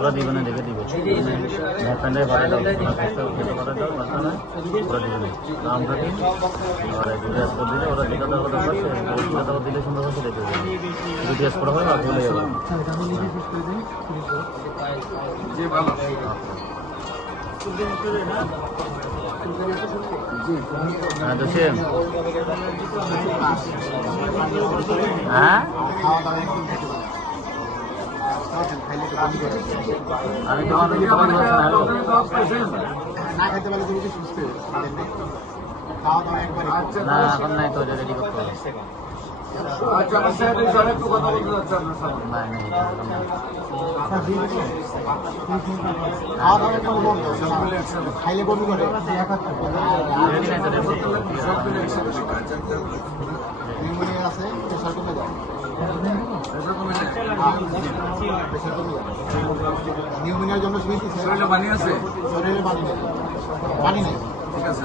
ওরা দিবে না, দেখে দিবে প্যান্ডাই ভরে দাও, খেতে ভরে দাও, মাঝখানে ওরা দিবে না। আমরা দিন আর দুটো স্কোর দিলে ওরা যেটা দেওয়া দরকার ওটা দেওয়া দিলে সুন্দর হচ্ছে দেখে দেবে। দুটি স্কোর হয় আর ভুলে যাবে। হ্যাঁ জসিম, হ্যাঁ আমি তোমার না এখন নাই তো রেডি করতে হবে। খাইলে কবি করে আছে প্রেশার কমে যায়, নিউমোনিয়ার জন্য শরীরে পানি আছে, শরীরে পানি নেই, পানি নেই। ঠিক আছে।